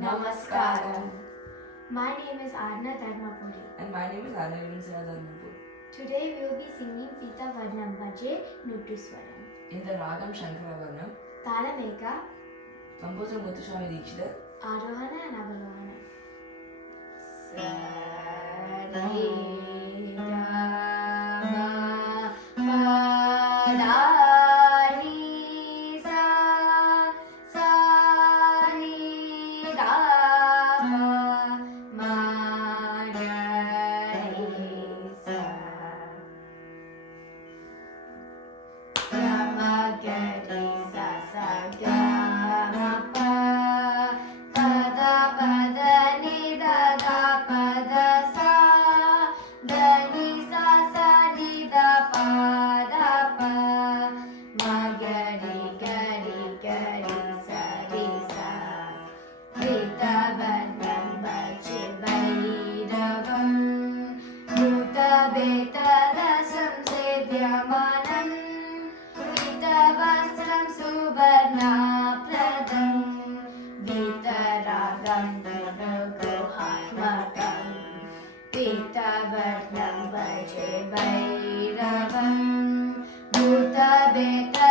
Namaskaram. My name is Arna Dharmapuri. And my name is Arnavindsya Dharmapur. Today we will be singing Pita Varnam Bhaje Nuttuswaram. In the Ragam Shankara Varnam, Talameka, composer Muthuswami Dikshithar, Arohana and Avarohana. Pita Varnam Bhaje Bhairavam Bhuta Beta